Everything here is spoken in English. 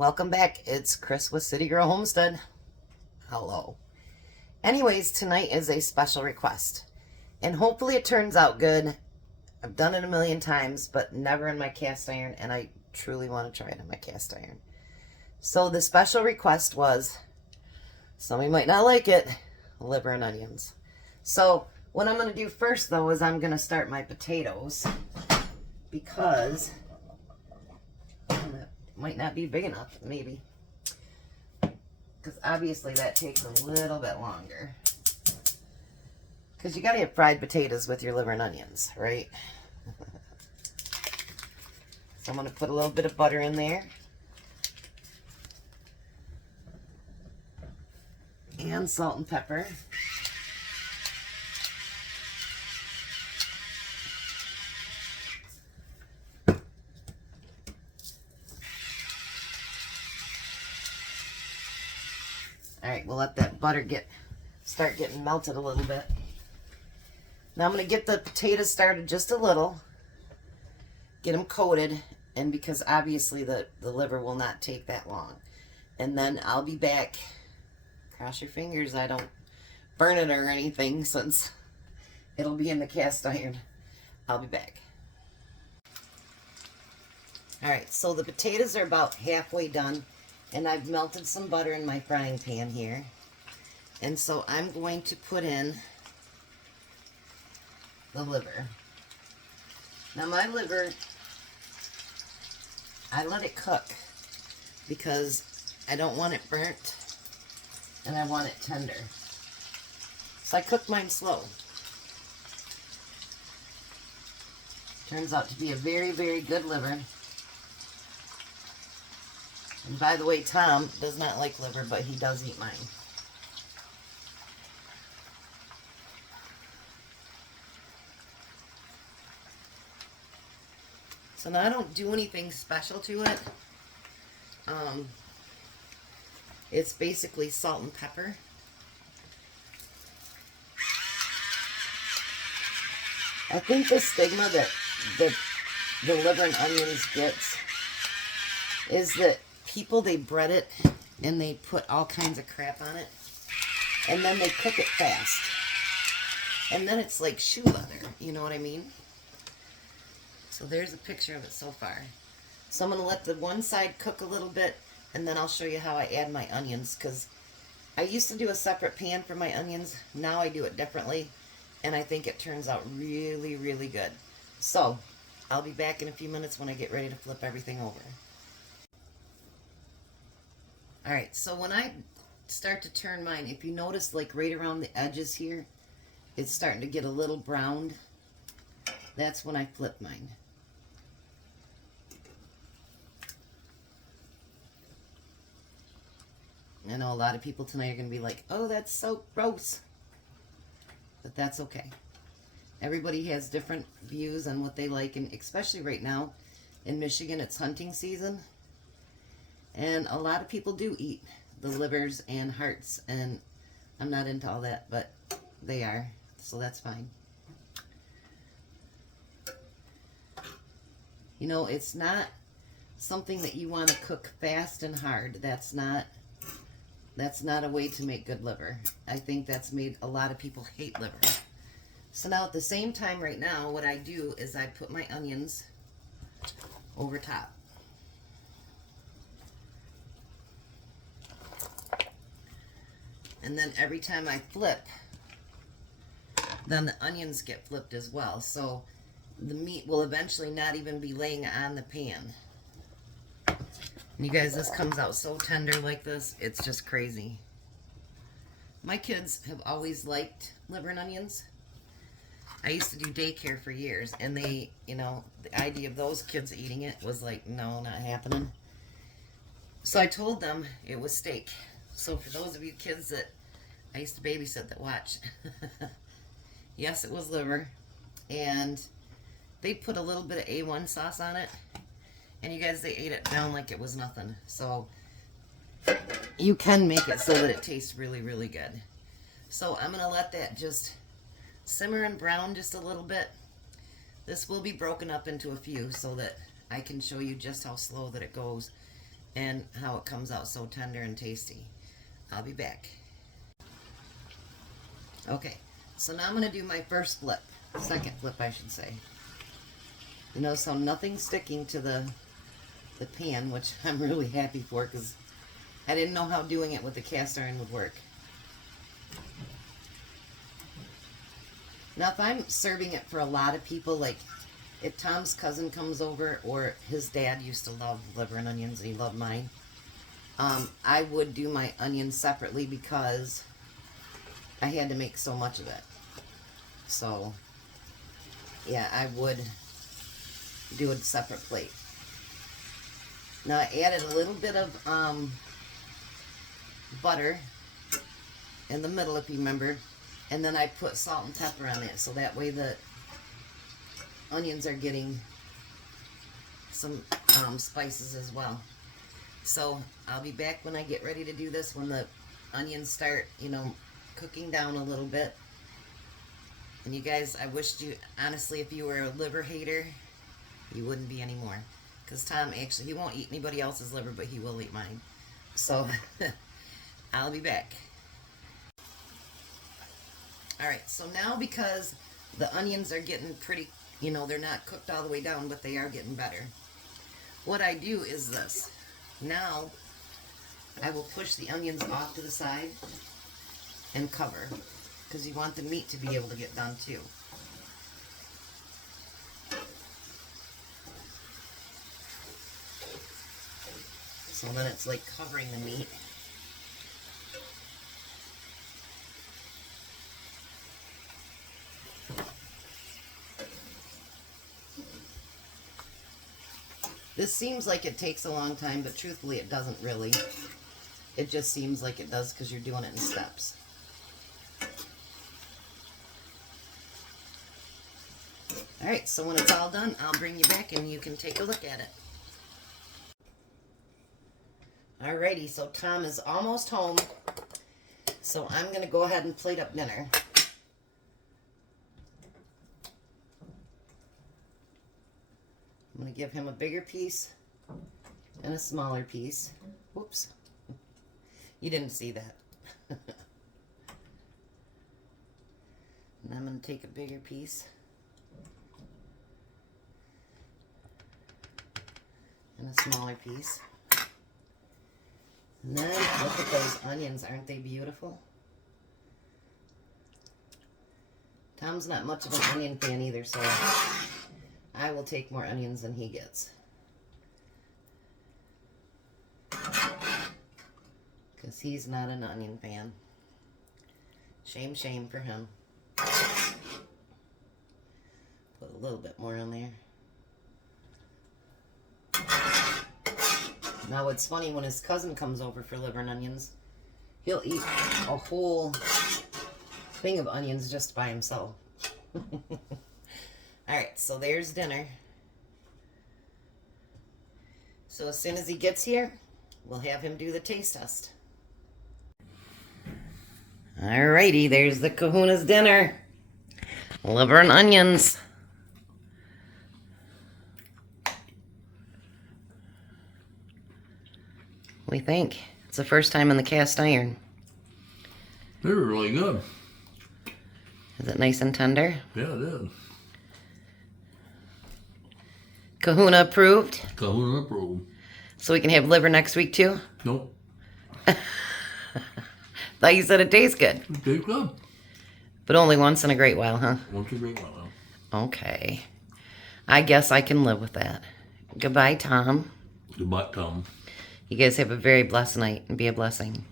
Welcome back. It's Chris with Citygirlhomestead. Hello. Anyways, tonight is a special request. And hopefully it turns out good. I've done it a million times, but never in my cast iron, and I truly want to try it in my cast iron. So the special request was, somebody might not like it, liver and onions. So what I'm going to do first, though, is I'm going to start my potatoes, because might not be big enough, maybe, because obviously that takes a little bit longer, because you got to have fried potatoes with your liver and onions, right? So I'm going to put a little bit of butter in there, and salt and pepper. Alright, we'll let that butter start getting melted a little bit. Now I'm going to get the potatoes started just a little. Get them coated, and because obviously the liver will not take that long. And then I'll be back. Cross your fingers I don't burn it or anything, since it'll be in the cast iron. I'll be back. Alright, so the potatoes are about halfway done. And I've melted some butter in my frying pan here. And so I'm going to put in the liver. Now my liver, I let it cook because I don't want it burnt and I want it tender. So I cook mine slow. Turns out to be a very, very good liver. And by the way, Tom does not like liver, but he does eat mine. So now I don't do anything special to it. It's basically salt and pepper. I think the stigma that the liver and onions gets is that people, they bread it and they put all kinds of crap on it, and then they cook it fast, and then it's like shoe leather, you know what I mean? So there's a picture of it so far. So I'm going to let the one side cook a little bit, and then I'll show you how I add my onions, because I used to do a separate pan for my onions. Now I do it differently, and I think it turns out really, really good. So I'll be back in a few minutes when I get ready to flip everything over. Alright, so when I start to turn mine, if you notice, like right around the edges here, it's starting to get a little browned. That's when I flip mine. I know a lot of people tonight are going to be like, oh, that's so gross. But that's okay. Everybody has different views on what they like, and especially right now in Michigan, it's hunting season. And a lot of people do eat the livers and hearts, and I'm not into all that, but they are, so that's fine. You know, it's not something that you want to cook fast and hard. That's not a way to make good liver. I think that's made a lot of people hate liver. So now at the same time right now, what I do is I put my onions over top. And then every time I flip, then the onions get flipped as well. So the meat will eventually not even be laying on the pan. And you guys, this comes out so tender like this, it's just crazy. My kids have always liked liver and onions. I used to do daycare for years, and they, you know, the idea of those kids eating it was like, no, not happening. So I told them it was steak. So for those of you kids that I used to babysit that watch, yes, it was liver, and they put a little bit of A1 sauce on it, and you guys, they ate it down like it was nothing. So you can make it so that it tastes really, really good. So I'm going to let that just simmer and brown just a little bit. This will be broken up into a few so that I can show you just how slow that it goes. and how it comes out so tender and tasty. I'll be back. Okay, so now I'm going to do my first flip. Second flip, I should say. You notice how nothing's sticking to the pan, which I'm really happy for because I didn't know how doing it with the cast iron would work. Now, if I'm serving it for a lot of people, like if Tom's cousin comes over or his dad used to love liver and onions and he loved mine, I would do my onions separately because I had to make so much of it. So, yeah, I would do a separate plate. Now, I added a little bit of butter in the middle, if you remember. And then I put salt and pepper on it, so that way the onions are getting some spices as well. So I'll be back when I get ready to do this, when the onions start, you know, cooking down a little bit. And you guys, I wished you, honestly, if you were a liver hater, you wouldn't be anymore. Because Tom, actually, he won't eat anybody else's liver, but he will eat mine. So I'll be back. Alright, so now because the onions are getting pretty, you know, they're not cooked all the way down, but they are getting better. What I do is this. Now, I will push the onions off to the side and cover, because you want the meat to be able to get done too. So then it's like covering the meat. This seems like it takes a long time, but truthfully it doesn't really. It just seems like it does because you're doing it in steps. Alright, so when it's all done, I'll bring you back and you can take a look at it. Alrighty, so Tom is almost home. So I'm going to go ahead and plate up dinner. I'm going to give him a bigger piece and a smaller piece. Whoops. You didn't see that. And I'm going to take a bigger piece. And a smaller piece. And then look at those onions. Aren't they beautiful? Tom's not much of an onion fan either, so I will take more onions than he gets. Because he's not an onion fan. Shame, shame for him. Put a little bit more on there. Now it's funny, when his cousin comes over for liver and onions, he'll eat a whole thing of onions just by himself. Alright, so there's dinner. So as soon as he gets here, we'll have him do the taste test. Alrighty, there's the Kahuna's dinner. Liver and onions. What do you think? It's the first time in the cast iron. They were really good. Is it nice and tender? Yeah, it is. Kahuna approved. Kahuna approved. So we can have liver next week too? Nope. Thought you said it tastes good. It tastes good. But only once in a great while, huh? Once a great while. Okay. I guess I can live with that. Goodbye, Tom. Goodbye, Tom. You guys have a very blessed night and be a blessing.